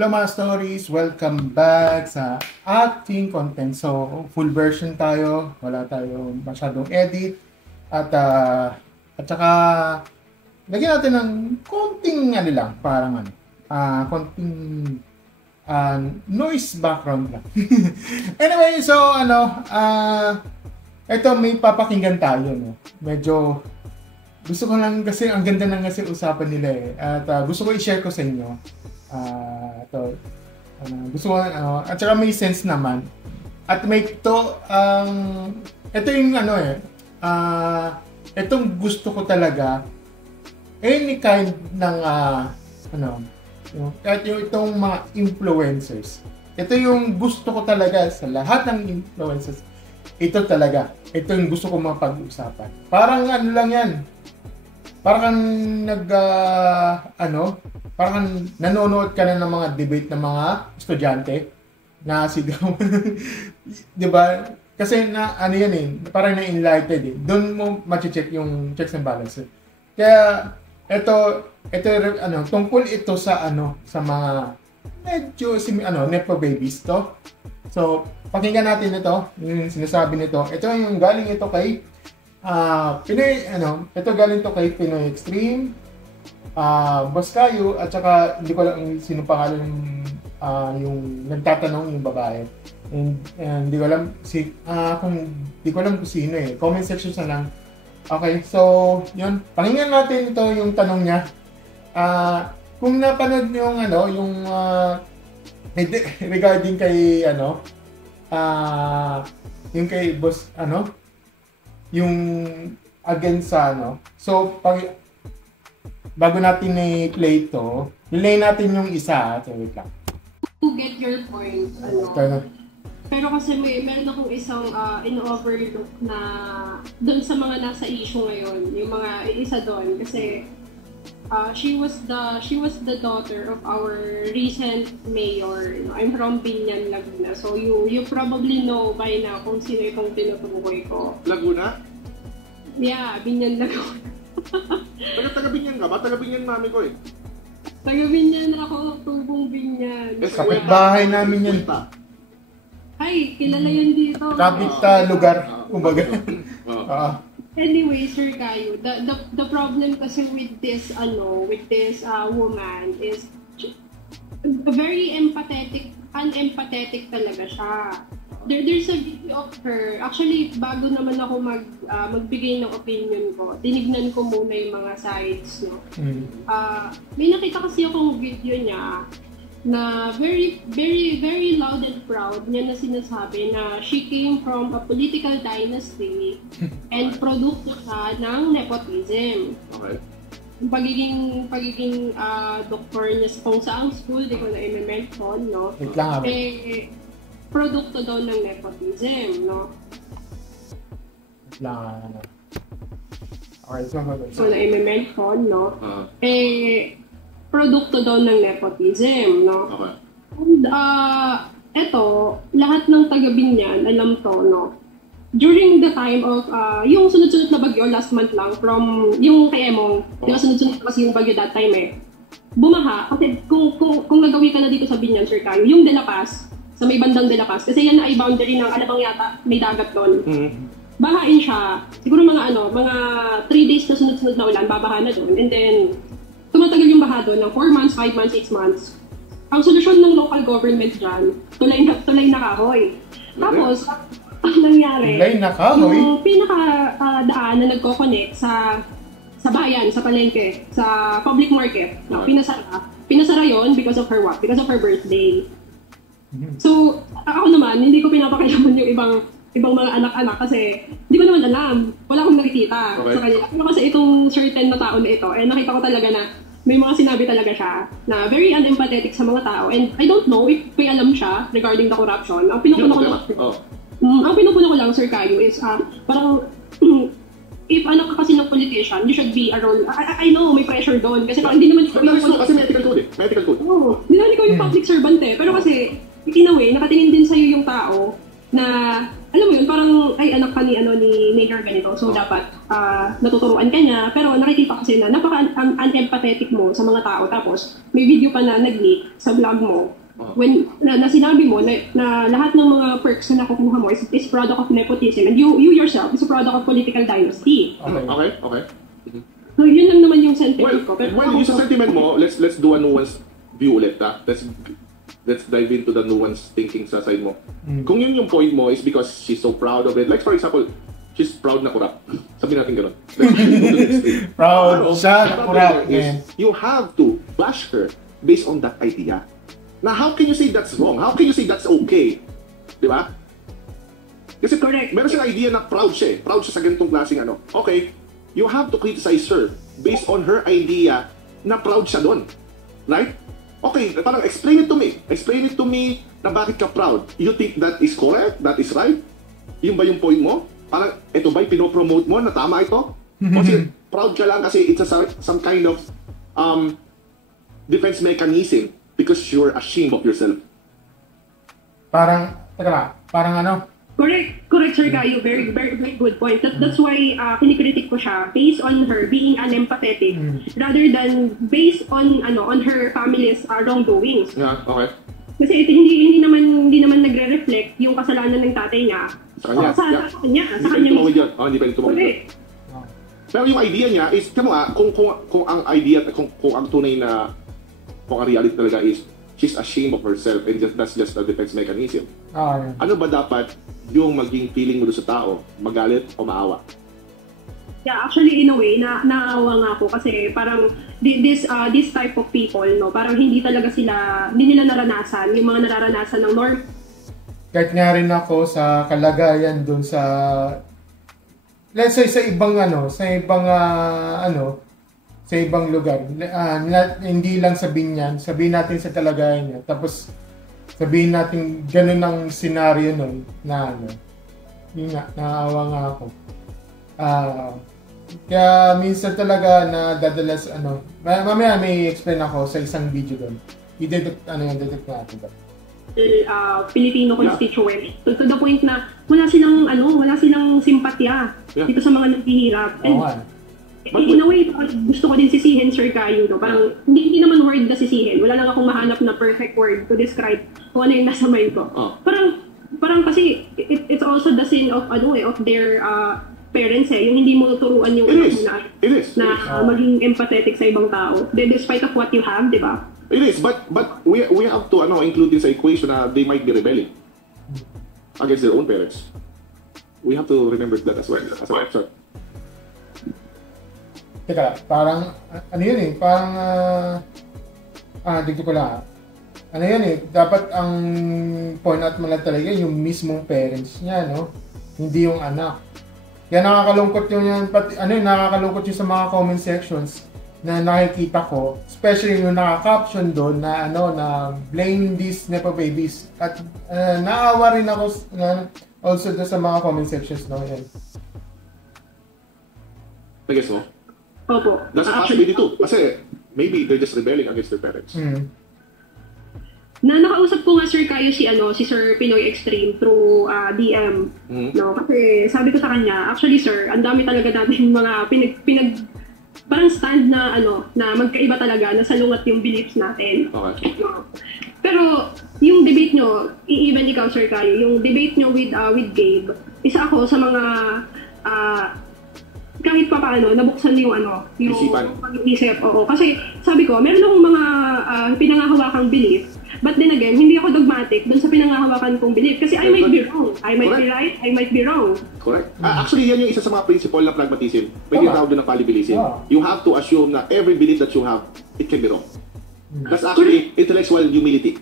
Hello mga stories, welcome back sa ating content. So, full version tayo, wala tayong masyadong edit at saka lagyan natin ng konting konting noise background lang. Anyway, so ito may papakinggan tayo, no. Medyo gusto ko lang kasi ang ganda ng kasi usapan nila at gusto ko i-share ko sa inyo. Gusto ko at saka may sense naman. At may ito yung itong gusto ko talaga any kind ng kahit yung itong mga influencers. Ito yung gusto ko talaga sa lahat ng influencers. Ito talaga. Ito yung gusto ko mapag-usapan. Parang lang yan. Parang parang nanonood ka na ng mga debate ng mga estudyante na sigaw. 'Di ba? Kasi parang na-enlightened . Doon mo ma-check yung checks and balances. Kaya ito tungkol ito sa mga medyo nepo babies to. So, pakinggan natin ito, yung sinasabi nito. Ito yung galing ito kay galing to kay Pinoy Extreme, Boss Kayo, at saka hindi ko lang sino pangalan yung nagtatanong, yung babae. And hindi ko alam kung sino eh. Comment section na lang. Okay, so yun. Pakinggan natin ito yung tanong niya. Kung napanood niyo yung regarding kay yung kay Boss yung against sa So bago natin i-play ito, nilay natin yung isa. So wait lang. To get your point, pero kasi meron akong isang in-overlook na doon sa mga nasa issue ngayon, yung mga isa doon kasi she was the daughter of our recent mayor. I'm from Binyan, Laguna. So you probably know by now kung sino itong tinutukoy ko. Laguna? Yeah, Binyan, Laguna. Taga Binyan ka ba? Taga Binyan mami ko eh. Taga Binyan ako, tubong Binyan. Kapit-bahay namin yan. Ay, kilala yan dito. Kapit lugar, kumbaga. Anyway, Sir Kayo, the problem kasi with this woman is very unempathetic talaga siya. There's a video of her. Actually, bago naman ako magbigay ng opinion ko, tinignan ko muna yung mga sides, no. May nakita kasi akong video niya na very very very loud and proud niya na sinasabi na she came from a political dynasty and produkto siya ng nepotism. Okay. Yung pagiging doktor niya sa kung saang school, di ko na i-mention, no? Produkto daw ng nepotism, no? Okay, so na i-mention, no? Produkto daw ng nepotism, no? Okay. And eto, lahat ng taga-Binyan, alam to, no? During the time of, yung sunod-sunod na bagyo, last month lang, from yung kay Emong, di ba sunod-sunod kasi yung bagyo that time eh, bumaha, kasi kung nagawi ka na dito sa Binyan, Sir Kayo, yung De La Paz, sa may bandang De La Paz, kasi yan na ay boundary ng Alabang yata, may dagat doon. Bahain siya, siguro mga 3 days na sunod-sunod na ulan, babaha na doon, and then, tumatagal yung baha doon ng 4 months, 5 months, 6 months. Ang solusyon ng local government dyan, tulay na kahoy. Tapos, ang nangyari, yung pinaka-daan na nagko-connect sa bayan, sa palengke, sa public market, no, pinasara yon because of her what? Because of her birthday. So, ako naman, hindi ko pinapakayaman yung ibang mga anak-anak kasi hindi ko naman alam. Wala akong nakikita sa kanila. Pero kasi itong certain na tao na ito, nakita ko talaga na may mga sinabi talaga siya na very unempathetic sa mga tao. And I don't know if may alam siya regarding the corruption. Ang pinupuno ko lang, Sir Kayo, is parang if anak ka kasi ng politician, you should be a role. I know, may pressure doon. Kasi parang hindi naman kasi may ethical code eh. May ethical code. Oo. Hindi naman ikaw yung public servant eh. Pero kasi, in a way, nakatingin din sa'yo yung tao na, alam mo yun, parang, ay, anak ka ni Mayor ganito. So, dapat, natuturuan ka niya, pero nakikita kasi na napaka-unempathetic mo sa mga tao. Tapos, may video pa na nag-leak sa vlog mo when na sinabi mo na lahat ng mga perks na nakukuha mo is product of nepotism and you yourself is a product of political dynasty. Okay. So, yun lang naman yung sentiment ko. Pero Well, yung sa sentiment mo, let's do a nuanced view ulit, ha? Let's dive into the nuanced thinking sa side mo. Kung yun yung point mo is because she's so proud of it. Like, for example, she's proud na corrupt. Sabihin natin gano'n. Proud siya na corrupt. You have to bash her based on that idea. Now, how can you say that's wrong? How can you say that's okay? Di ba? Kasi correct. Meron siyang idea na proud siya eh. Proud siya sa ganitong klaseng ano. Okay, you have to criticize her based on her idea na proud siya doon. Right? Okay, parang explain it to me. Explain it to me na bakit ka proud. You think that is correct? That is right? Yun ba yung point mo? Parang, ito ba'y pinopromote mo na tama ito? Kasi proud ka lang kasi it's some kind of defense mechanism because you're ashamed of yourself. Parang, teka lang, parang ano? Correct, Sir Gayo. Very, very, very good point. That's why kinikritik ko siya based on her being unempathetic rather than based on on her family's wrongdoings. Yeah, okay. Kasi ito, hindi naman nagre-reflect yung kasalanan ng tatay niya Sa kanya. sa kanya. Hindi pwede tumawid yan. Hindi pwede tumawid yan. Correct. Pero yung idea niya is, kung ang idea, kung ang tunay na, kung ang reality talaga is, she's ashamed of herself and that's just a defense mechanism. Yeah. Ano ba dapat yung maging feeling mo sa tao? Magalit o maawa? Yeah, actually in a way naawa nga ako kasi parang this type of people parang hindi nila naranasan yung mga nararanasan ng norm. Kahit nga rin ako sa kalagayan doon sa let's say sa ibang sa ibang lugar. Hindi lang sabihin natin sa kalagayan niya. Tapos sabihin natin ganun ang senaryo nun na yun nga, naawa nga ako. Kaya minsan talaga na dadalas mamaya may explain ako sa isang video doon. I-detect natin ba? Filipino constituents to the point na wala silang simpatya dito sa mga naghihirap. In a way, gusto ko din sisihin, Sir Gayo, parang hindi naman word na sisihin. Wala lang akong mahanap na perfect word to describe kung ano yung nasa mind ko. Parang kasi it's also the sin of their parents yung hindi mo turuan yung na maging empathetic sa ibang tao despite of what you have, di ba? It is, but we have to include this equation na they might be rebelling against their own parents. We have to remember that as well. Teka, parang parang dito ko lang. Dapat ang point out mo lang talaga yung mismong parents niya, hindi yung anak. Kaya nakakalungkot nakakalungkot yung sa mga comment sections na nakikita ko, especially yung naka-caption doon na na blame these nepo babies. At naawa rin ako also doon sa mga comment sections yan. Nag-guess mo? Opo. That's a possibility too. Kasi maybe they're just rebelling against their parents. Na nakausap ko nga Sir Kayo si Sir Pinoy Extreme through DM. Kasi sabi ko sa kanya, actually sir, ang dami talaga natin mga pinag parang stand na na magkaiba talaga na salungat yung beliefs natin. Okay. Pero yung debate nyo, even ikaw Sir Kayo, yung debate nyo with Gabe, isa ako sa mga kahit pa paano, nabuksan yung pag-iisip. Oo. Kasi sabi ko, meron akong mga pinangahawakang belief. But then again, hindi ako dogmatic dun sa pinangahawakan kong belief. Kasi I might be wrong. I might be right. I might be wrong. Correct. Actually, yan yung isa sa mga principle ng pragmatism. May tinatawag din ng fallibilism. You have to assume na every belief that you have, it can be wrong. That's actually intellectual humility.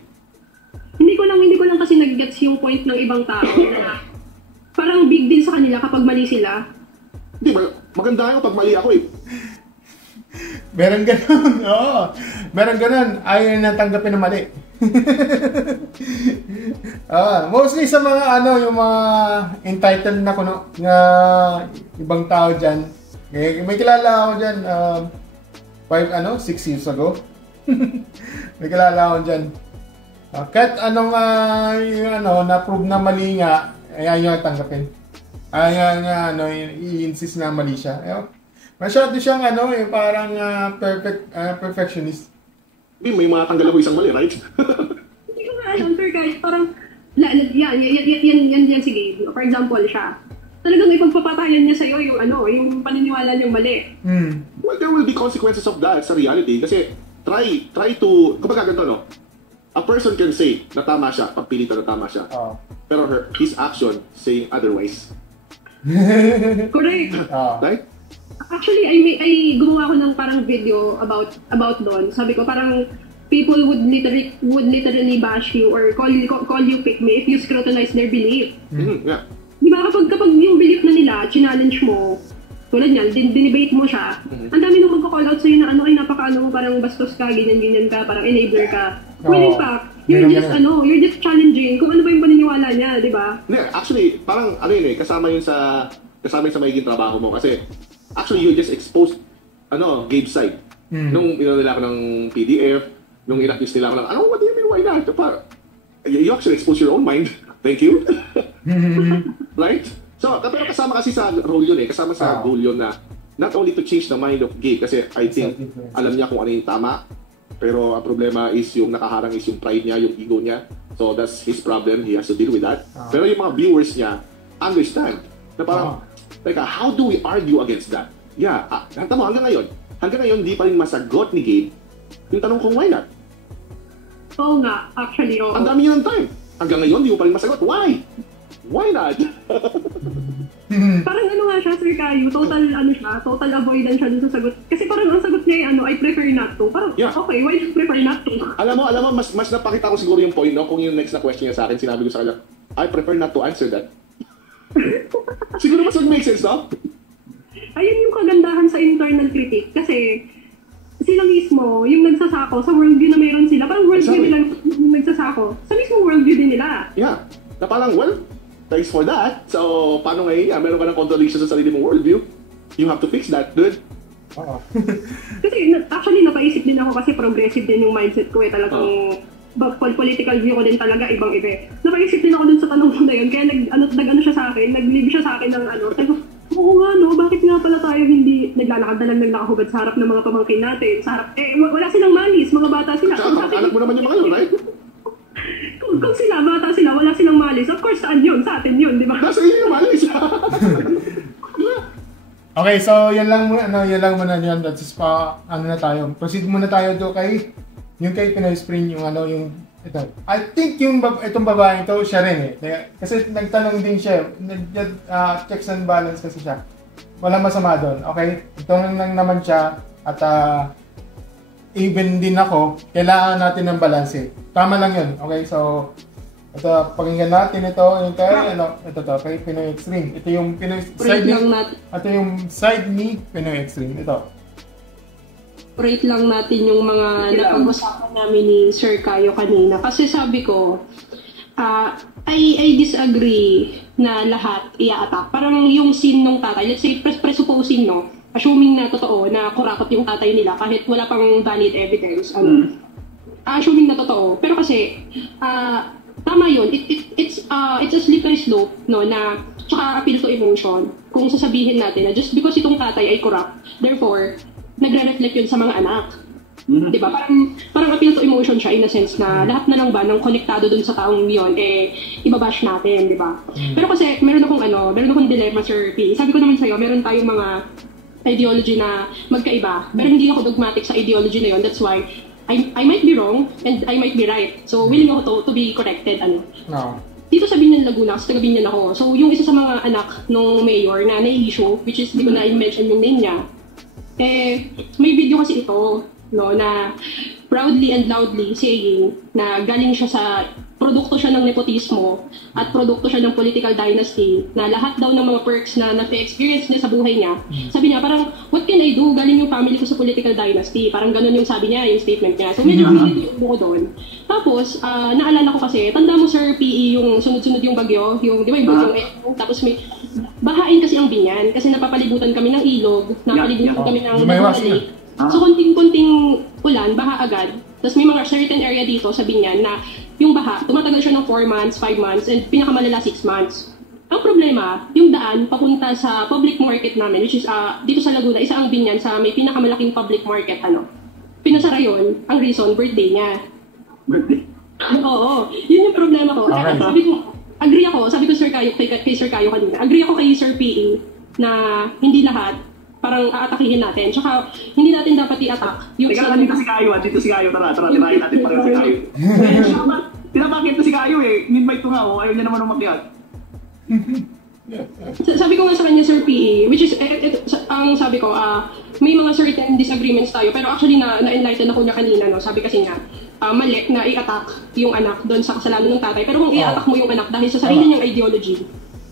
Hindi ko lang kasi nag-gets yung point ng ibang tao na parang big deal sa kanila kapag mali sila. Hindi, maganda yung pag mali ako eh. Meron ganun. Oo. Meron ganun. Ayaw na tanggapin na mali. Mostly sa mga yung mga entitled na ibang tao dyan. May kilala ako dyan 6 years ago. May kilala ako dyan. Kahit na-prove na mali nga, ayaw nyo tanggapin. nga, ano, i-insist na mali siya. Masyado siyang, ano, parang perfectionist. May mga tanggal ako isang mali, right? Hindi ko nga alam, sir, kahit parang, yan sige. For example, siya. Talagang ipagpapatayan niya sa'yo yung yung paniniwala niyang mali. Well, there will be consequences of that sa reality. Kasi, try to, kumbaga ganito, no? A person can say na tama siya, pagpilitan na tama siya. Pero his action saying otherwise. Correct. Right? Actually, I gumawa ko ng parang video about doon. Sabi ko, parang people would literally bash you or call you pick me if you scrutinize their belief. Yeah. Di ba kapag yung belief na nila, challenge mo, tulad niyan, dinebate mo siya, ang dami nung magko-call out sa'yo na ay napakaano mo, parang bastos ka, ganyan ka, parang enabler ka. Well, in fact, you're just challenging kung ano ba yung paniniwala niya, di ba? Yeah, actually, parang kasama yun sa magiging trabaho mo kasi actually you just exposed Gabe's side. Nung nila ako ng PDF, nung inaccuse nila ako ng what do you mean, why not? You actually expose your own mind. Thank you. Right? So, pero kasama kasi sa role yun kasama sa goal yun na not only to change the mind of Gabe kasi I think alam niya kung ano yung tama, pero ang problema is yung nakaharang is yung pride niya, yung ego niya. So that's his problem, he has to deal with that. Pero yung mga viewers niya understand na parang how do we argue against that? Yeah, hanggang ngayon di pa rin masagot ni Gabe yung tanong kung why not. Oo nga, actually, oo. Ang dami niya ng time. Hanggang ngayon, di mo pa rin masagot. Why? Why not? Parang nga siya, Sir Caio, total avoidance siya dun sa sagot. Kasi parang ang sagot niya I prefer not to. Parang, okay, why do you prefer not to? Alam mo, mas napakita ko siguro yung point, no? Kung yung next na question niya sa akin, sinabi ko sa kanya, I prefer not to answer that. Siguro mas mag-make sense, no? Ayun yung kagandahan sa internal critic. Kasi, sila mismo, yung nagsasako sa worldview na meron sila, parang worldview nila yung nagsasako. Sa mismo worldview din nila. Yeah. Na parang, well, thanks for that. So, paano ngayon? Meron ka ng contradiction sa sarili mong worldview. You have to fix that, dude. Kasi, actually, napaisip din ako kasi progressive din yung mindset ko talagang political view ko din talaga, ibang-iba. Napaisip din ako dun sa tanong ko na yun. Kaya nag-ano siya sa akin, nag-leave siya sa akin ng sabi ko, oo nga, no? Bakit nga pala tayo hindi naglalakad na lang nakahubad sa harap ng mga pamangkin natin? Sa harap, wala silang malis, mga bata sila. Anak mo naman yung mga yun, right? Kung sila, bata sila, wala silang malis. Of course, saan yun? Sa atin yun, di ba? Nasa iyo yung malis. Okay, so yan lang muna yan. That's just na tayo. Proceed muna tayo do kay Pinoy Spring, yung ito. I think itong babae ito, siya rin kasi nagtanong din siya, checks and balance kasi siya. Walang masama doon, okay? Ito lang naman siya, at even din ako, kailangan natin ng balance Tama lang yun, okay? So, ito, pakinggan natin ito, yung kay Pinoy Extreme. Ito yung Pinoy side ni, ito yung side ni Pinoy Extreme, ito. Rate lang natin yung mga napag-usapan namin ni Sir Caio kanina. Kasi sabi ko, I disagree na lahat i-attack. Parang yung scene ng tatay, let's say presupposing, no? Assuming na totoo na kurakot yung tatay nila kahit wala pang valid evidence. Assuming na totoo. Pero kasi, tama yun. It's a slippery slope, no? Na, tsaka appeal to emotion. Kung sasabihin natin na just because itong tatay ay corrupt, therefore, nagre-reflect yun sa mga anak. Diba? Parang appeal to emotion siya in a sense na lahat na lang ba ng konektado dun sa taong yun, ibabash natin, diba? Pero kasi, meron akong dilemma, Sir P. Sabi ko naman sa'yo, meron tayong mga ideology na magkaiba. Pero hindi ako dogmatic sa ideology na yun. That's why, I might be wrong and I might be right. So, willing ako to be corrected. Dito sa Binyan, Laguna, kasi taga Binyan ako. So, yung isa sa mga anak ng mayor na na-issue, which is, di ko na i-mention yung name niya, may video kasi ito, no, na proudly and loudly saying na galing siya sa produkto siya ng nepotismo at produkto siya ng political dynasty, na lahat daw ng mga perks na na-experience niya sa buhay niya. Sabi niya, parang, what can I do? Galing yung family ko sa political dynasty. Parang ganun yung sabi niya, yung statement niya. So medyo yung buko doon. Tapos, naalala ko kasi, tanda mo, Sir PE, yung sunod-sunod yung bagyo, yung, di ba, yung bagyo, tapos may bahain kasi ang Binyan kasi napapalibutan kami ng ilog, napapalibutan kami ng lake. So, konting-konting ulan, baha agad. Tapos may mga certain area dito sa Binyan na yung baha, tumatagal siya ng 4 months, 5 months, and pinakamalala 6 months. Ang problema, yung daan papunta sa public market namin, which is dito sa Laguna, isa ang Binyan sa may pinakamalaking public market, pinasara yun, ang reason, birthday niya. Birthday? Oo, yun yung problema ko. Okay. Sabi ko Sir Kayo, kay Sir Kayo kanina, agree ako kay Sir PE na hindi lahat parang aatakihin natin. Tsaka, hindi natin dapat i-attack. Teka lang, dito si Kayo. Tara, tirahin natin pala si Kayo. Tinapakit na si Kayo eh. Invite ko nga, ayaw niya naman umakyat. Sabi ko nga sa kanya, Sir PE, which is, ang sabi ko, may mga certain disagreements tayo, pero actually na-enlighten ako niya kanina, no? Sabi kasi niya, mali na i-attack yung anak doon sa kasalanan ng tatay, pero kung i-attack mo yung anak dahil sa sarili niyang ideology,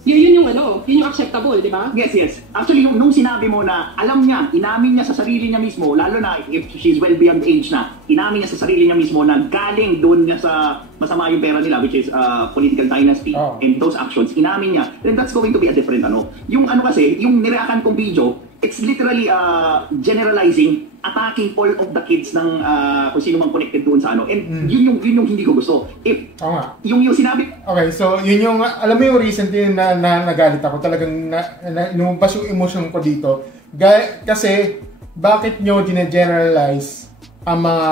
yun yung acceptable, di ba? Yes. Actually, nung sinabi mo na alam niya, inamin niya sa sarili niya mismo, lalo na if she's well beyond age na, inamin niya sa sarili niya mismo na galing doon niya sa masama yung pera nila, which is political dynasty, and those actions, inamin niya, then that's going to be a different Yung kasi, yung nireakan kong video, it's literally generalizing, attacking all of the kids ng kung sino mang connected doon sa and yun yung hindi ko gusto. If yung sinabi. Okay, so yun yung alam mo yung recently na nagalit ako, talagang lumabas yung emotion ko dito. Kasi bakit nyo dine-generalize ang mga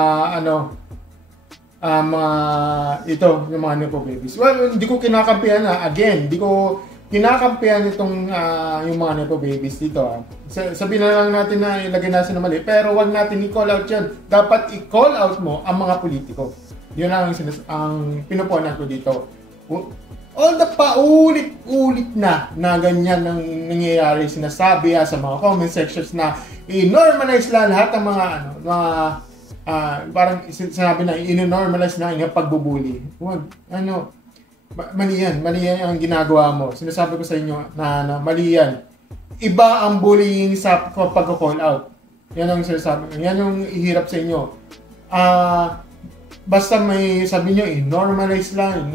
yung mga nepo babies? Well, hindi ko kinakampihan again, hindi ko kinakampihan itong yung mga nepo babies dito. Sabihin na lang natin na ilagay natin na mali, pero wag natin i-call out yan. Dapat i-call out mo ang mga politiko. Yun ang pinupunan ko dito. All the paulit-ulit na ganyan ang nangyayari, sinasabi sa mga comment sections na i-normalize lahat ang mga parang sinabi na i-normalize na yung pagbubuli. Wag, mali yan ang ginagawa mo. Sinasabi ko sa inyo na mali yan. Iba ang bullying sa pag-call out. Yan ang sinasabi. Yan yung ihirap sa inyo. Basta may sabi nyo, i-normalize lang.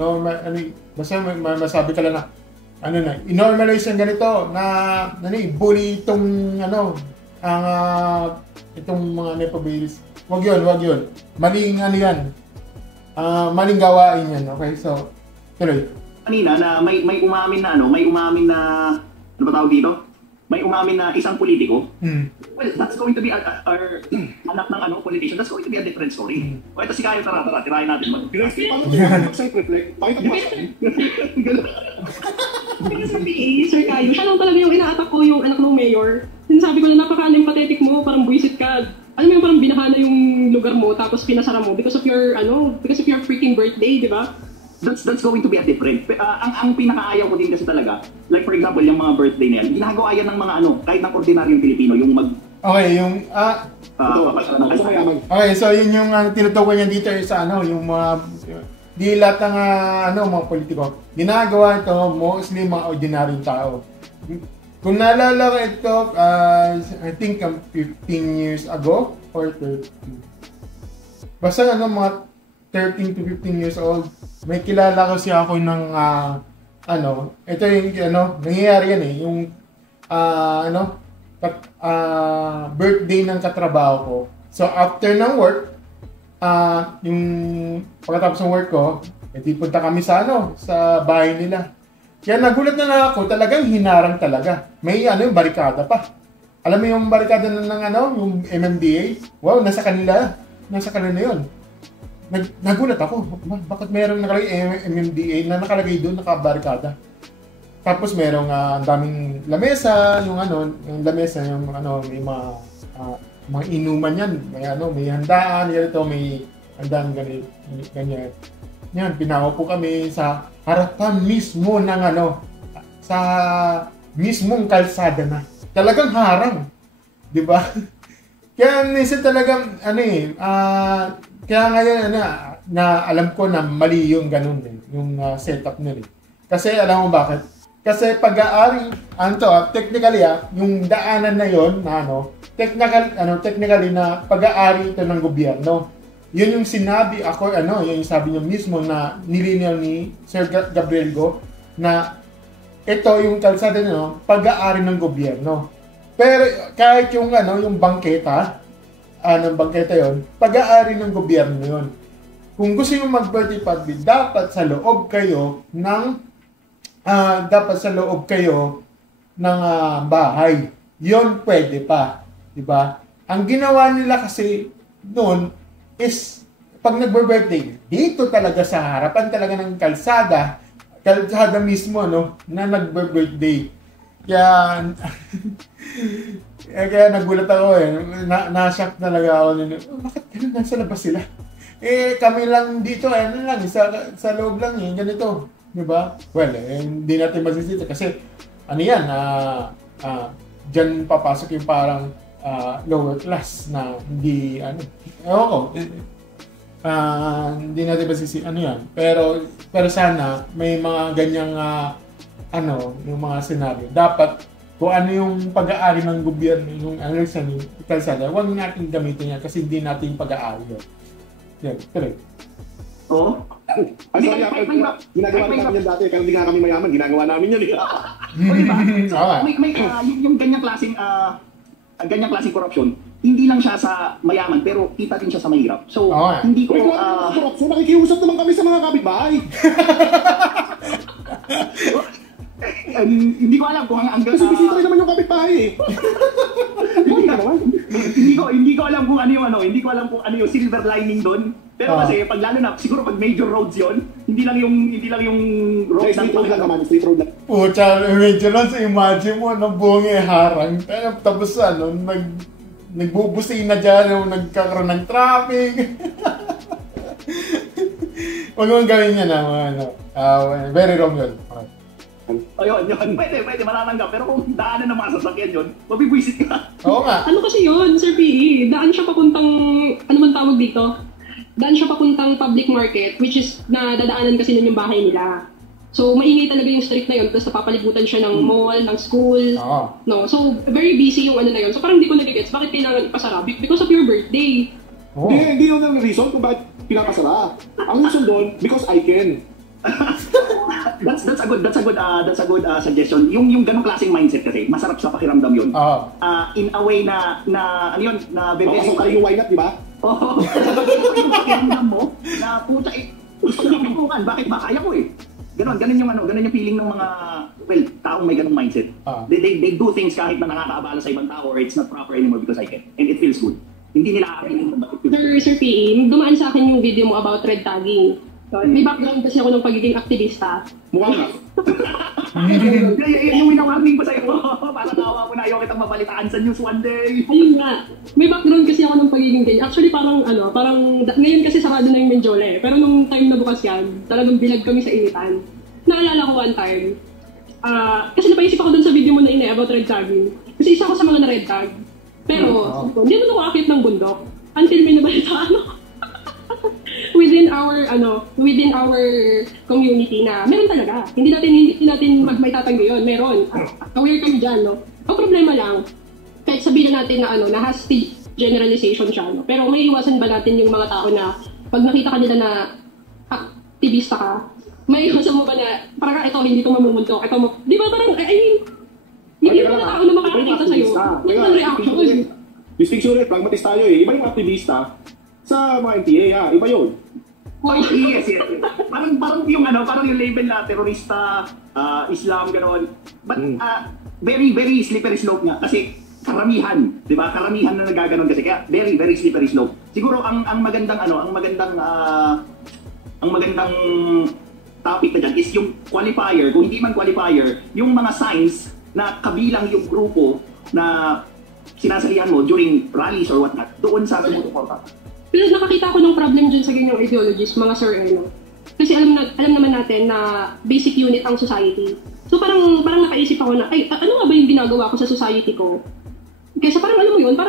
Basta may masabi ka lang na, i-normalize yung ganito, i-bully itong, itong mga nepo babies. Wag yun. Maling yan. Maling gawain yan. Okay, so, tuloy. Kanina na may umamin na ano ba tawag dito? May umamin na isang politiko. Well, that's going to be our anak ng politician. That's going to be a different story. O ito si Kayo, tara, tirahin natin. Self-reflect. Pakita mo sa Sir Kayo, siya lang talaga yung ina-attack ko yung anak ng mayor. Sinasabi ko na napaka-empathetic mo, parang buisit ka. Alam mo yung parang binahana yung lugar mo tapos pinasara mo because of your freaking birthday, di ba? That's going to be a different. Ang pinakaayaw ko din kasi talaga, like for example, yung mga birthday na yan, ginagawa yan ng mga kahit ng ordinaryong Pilipino, yung Okay, yung okay, so yun yung tinutukoy niya dito sa yung mga di lahat ng mga politiko. Ginagawa ito mostly mga ordinaryong tao. Kung naalala ko ito, I think 15 years ago or 13. Basta mga 13 to 15 years old, may kilala kasi ako ng ito yung nangyayari yan yung birthday ng katrabaho ko. So after ng work, yung pagkatapos ng work ko, punta kami sa bahay nila. Kaya nagulat na lang ako, talagang hinarang talaga. May yung barikada pa. Alam mo yung barikada yung MMDA? Wow, nasa kanila yun. Nagulat ako, bakit meron nakalagay MMDA na nakalagay doon, nakabarikada. Tapos merong ang daming lamesa, yung lamesa, may mga inuman yan, may handaan, may handaan ganyan. Yan, pinaupo kami sa harapan mismo ng sa mismong kalsada na. Talagang harang. 'Di ba? Kaya minsan talagang kaya ngayon na alam ko na mali yung ganun yung setup nila. Kasi alam mo bakit? Kasi pag-aari technically yung daanan na yon na technically na pag-aari ito ng gobyerno. Yun yung sinabi ako, yung sabi niya mismo na nilinaw ni Sir Gabriel Go na ito yung kalsada pag-aari ng gobyerno. Pero kahit yung yung bangketa, yon, pag-aari ng gobyerno yon. Kung gusto niyo mag-birthday party, dapat sa loob kayo ng dapat sa loob kayo ng bahay. Yon pwede pa, 'di ba? Ang ginawa nila kasi noon is pag nagbe-birthday, dito talaga sa harapan talaga ng kalsada mismo no, na nagbe-birthday. Kaya kaya nagulat ako na-shock talaga ako nila. Bakit ganun nasa labas sila? Kami lang dito, lang, sa loob lang ganito. 'Di ba? Well, hindi natin masisisi kasi ano yan, dyan papasok yung parang lower class na hindi, hindi natin masisisi, pero sana may mga ganyang, yung mga senaryo. Dapat, kung ano yung pag-aari ng gobyerno, yung kalsada, huwag natin gamitin yan kasi hindi natin pag-aari yun. Yan, correct. Oo. Ginagawa namin yan dati, kaya hindi nga kami mayaman, ginagawa namin yan. O diba? Yung ganyang klaseng korupsyon, hindi lang siya sa mayaman, pero kita din siya sa mahirap. So, hindi ko... korupsyon, nakikiusap naman kami sa mga kapitbahay. Hindi ko alam kung hanggang kasi bisita rin naman yung kapitbahay eh. Hindi ko alam kung ano yung silver lining doon. Pero kasi pag lalo na siguro pag major roads 'yon, hindi lang yung road street road lang naman, street road lang. Pucha, medyo lang sa imagine mo buong harang. Tapos nagbubusina diyan, nagkakaroon ng traffic. Wag mong gawin yan very wrong yun. Ayun, pwede matatanggap. Pero kung daanan ng mga sasakyan yun, mabibwisit ka. Oo nga. Ano kasi yun, Sir P.E.? Daan siya papuntang, ano man tawag dito? Daan siya papuntang public market, which is nadadaanan kasi nun yung bahay nila. So, maingay talaga yung street na yun, tapos napapalibutan siya ng mall, ng school. No? So, very busy yung ano na yun. So, parang hindi ko nagigets, bakit kailangan ipasara? Because of your birthday. Hindi yun ang reason kung bakit pinapasara. Ang reason doon, because I can. That's a good suggestion. Yung ganung klaseng mindset kasi masarap sa pakiramdam yun. In a way na ano yun, na bebesok ka yung why not, di ba? Oo. Yung pakiramdam mo na puta gusto ko tutukan, bakit ba kaya ko eh. Ganun yung feeling ng mga taong may ganung mindset. They do things kahit na nakakaabala sa ibang tao or it's not proper anymore because I can. And it feels good. Hindi nila akin Sir P.E., dumaan sa akin yung video mo about red tagging. So, may background kasi ako ng pagiging aktivista. Mukha nga. Yung winawarning ko sa'yo. Para tawa ko na ayaw kitang mabalitaan sa news one day. Ayun nga. May background kasi ako ng pagiging ganyan. Actually, parang ngayon kasi sarado na yung Menjola eh. Pero nung time na bukas yan, talagang bilag kami sa initan. Naalala ko one time. Kasi napaisip ako dun sa video mo na about red tagging. Kasi isa ako sa mga na-red tag. Pero, hindi mo nakakit ng bundok. Until may nabalitaan ako. within our community na meron talaga. Hindi natin may tatanggi yun. Meron. Aware kami dyan, no? Ang problema lang, kahit sabihin natin na na hasty generalization siya, no? Pero may iwasan ba natin yung mga tao na pag nakita ka nila na aktivista ka, may iwasan mo ba na parang ito, hindi ko mamumuntok. Di ba parang, hindi yung mga tao na makakakita sa'yo. May mga reaction. Distinction ulit, pragmatist tayo eh. Iba yung aktivista sa mga NPA, iba yun. Yes. Parang yung label na terorista, Islam, gano'n. But very, very slippery slope nga. Kasi karamihan, di ba? Karamihan na nagaganon kasi. Kaya very, very slippery slope. Siguro ang magandang topic na dyan is yung qualifier. Kung hindi man qualifier, yung mga signs na kabilang yung grupo na sinasalihan mo during rallies or whatnot, doon sa sumusuporta. Pero nakakita ko ng problem dyan sa ganyang ideologies, mga sir, Kasi alam naman natin na basic unit ang society. So parang nakaisip ako na, ano nga ba yung ginagawa ko sa society ko? Kaysa parang alam mo yun,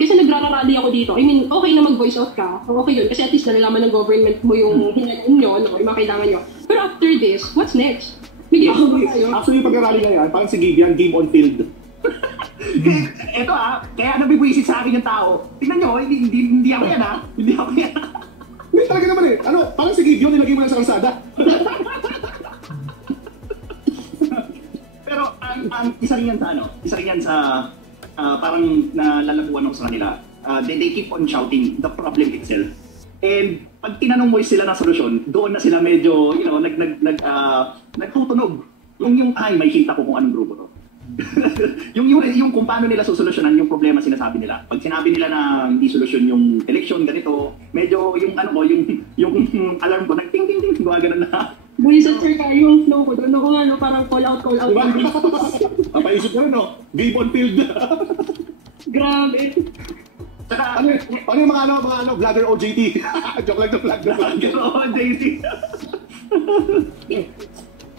kasi nagrarally ako dito. I mean, okay na mag-voice out ka. Okay yun, kasi at least nalalaman ng government mo yung hinalaan nyo, yung mga kailangan nyo. Pero after this, what's next? Actually, yung pag-rally na yan, parang si Gideon, game on field. Eto kaya nabibwisit sa akin yung tao. Tingnan nyo, hindi ako yan Hindi ako yan. Hindi talaga naman eh. Parang si Gideon, nilagay mo lang sa kalsada. Pero isa rin yan sa parang nalalabuan ako sa kanila. They keep on shouting the problem itself. And pag tinanong mo sila ng solusyon, doon na sila medyo, nagtutunog. Yung may kita ko kung anong grupo to. yung kung paano nila susolusyonan yung problema sinasabi nila. Pag sinabi nila na hindi solusyon yung election ganito, medyo yung yung alarm ko nag ting ting ting gumagano na. Bulisan sir ka yung flow ko doon ako parang call out. Diba? Napaisip ko rin, no? Gibbon Field. Grabe. Saka, ano yung mga vlogger OJT? Joke lang. Vlogger OJT.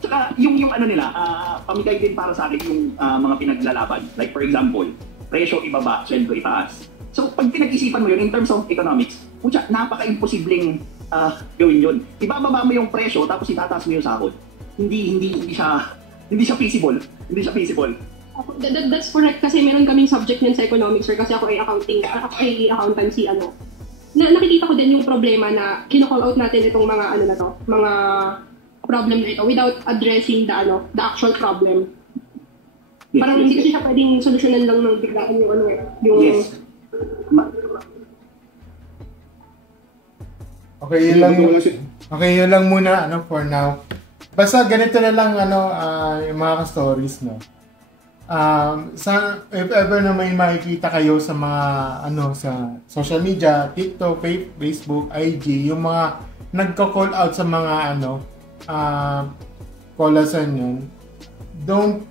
Saka, yung ano nila, pamigay din para sa akin yung mga pinaglalaban. Like for example, presyo ibaba, sweldo itaas. So, pag pinag-isipan mo yun in terms of economics, napaka-imposibleng gawin yun. Ibababa mo yung presyo tapos itataas mo yung sahod. Hindi siya feasible. That's correct kasi meron kaming subject nun sa economics sir kasi ako ay accountancy nakikita ko din yung problema na kino-call out natin itong mga mga problem na ito without addressing the actual problem. Parang hindi siya pwedeng solusyonan lang ng biglaan yung Yes. Okay, yun lang muna for now. Basta ganito na lang yung mga stories, no. If ever na may makikita kayo sa mga sa social media, TikTok, Facebook, IG, yung mga nagko-call out sa mga callers yun, don't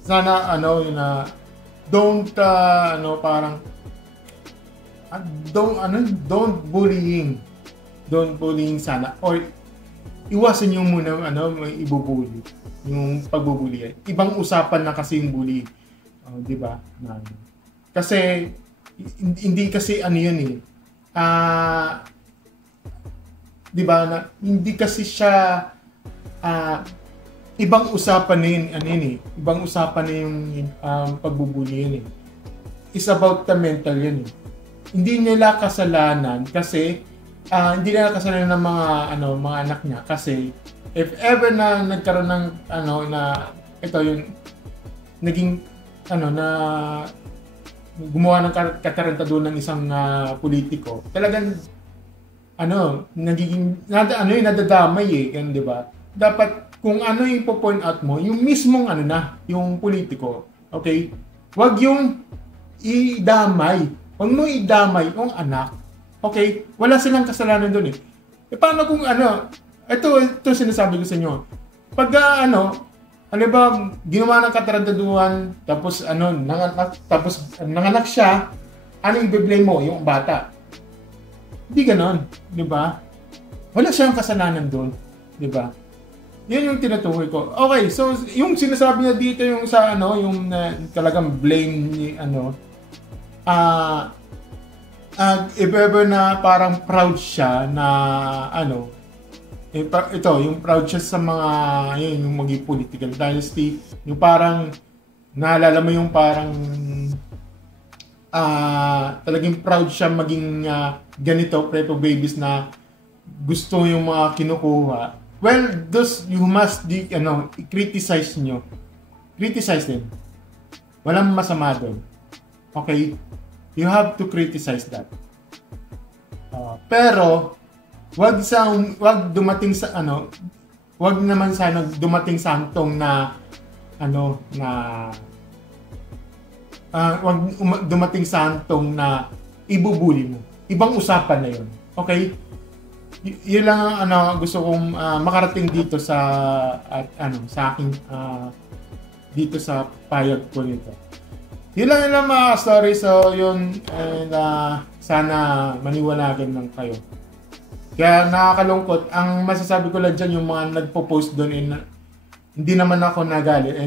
sana don't bullying sana, or iwasan niyo muna may ibubully, yung pagbubully. Ibang usapan na kasi yung bully, di ba? Kasi hindi kasi yun di ba, na hindi kasi siya ibang usapan na yun, ibang usapan na yung pagbubully yun It's about the mental yun Hindi nila kasalanan kasi hindi nila kasalanan ng mga anak niya kasi if ever na nagkaroon ng na ito yung naging na gumawa ng katarantado ng isang politiko, talagang nagiging nadadamay di ba? Dapat kung yung po-point out mo, yung mismong yung politiko, okay? Wag yung idamay. Wag mo idamay yung anak. Okay? Wala silang kasalanan doon paano kung ito sinasabi ko sa inyo. Pag ba ginawa ng katarantaduhan tapos nanganak siya, i-blame mo yung bata? Hindi ganon, di ba? Wala siyang kasalanan doon, di ba? Yan yung tinutukoy ko. Okay, so yung sinasabi niya dito yung sa yung talagang blame ni if ever na parang proud siya na ito yung proud siya sa mga yung maging political dynasty, yung parang naalala mo yung parang talagang proud siya maging ganito, prepo babies na gusto yung mga kinukuha. Well, those you must criticize nyo. Criticize them. Walang masama doon. Okay? You have to criticize that. Pero wag dumating sa wag naman sana dumating sa hantong na wag dumating sa hantong na ibubuli mo. Ibang usapan na 'yon. Okay? Yun lang gusto kong makarating dito sa sa aking dito sa payag ko nito. Yun lang mga story. So yun, and sana maniwalagan lang kayo. Kaya nakakalungkot. Ang masasabi ko lang dyan, yung mga nagpo-post doon, hindi naman ako nagalit.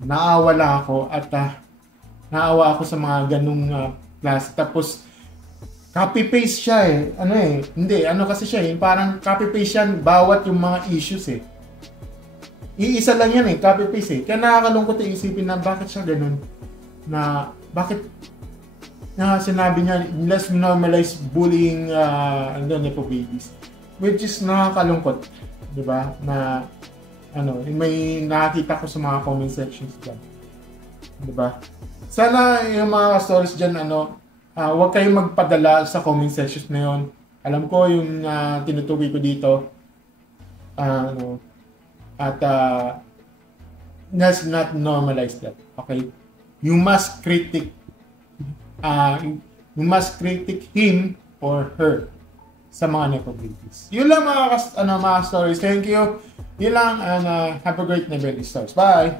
Naawa lang ako at naawa ako sa mga ganung klase. Tapos copy-paste siya Hindi, kasi siya parang copy-paste siya bawat yung mga issues Iisa lang yan copy-paste Kaya nakakalungkot isipin na bakit siya ganun. Na bakit sinabi niya, let's normalize bullying nepo babies. Which is nakakalungkot. Diba? Na may nakakita ko sa mga comment sections dyan. Diba? Sana yung mga stories dyan, huwag kayong magpadala sa comment sections na yun. Alam ko yung tinutukoy ko dito. At let's not normalize that. Okay? You must critic him or her sa mga nepo-babies. Yun lang mga stories. Thank you. Yun lang, and have a great Nebeli Stars. Bye!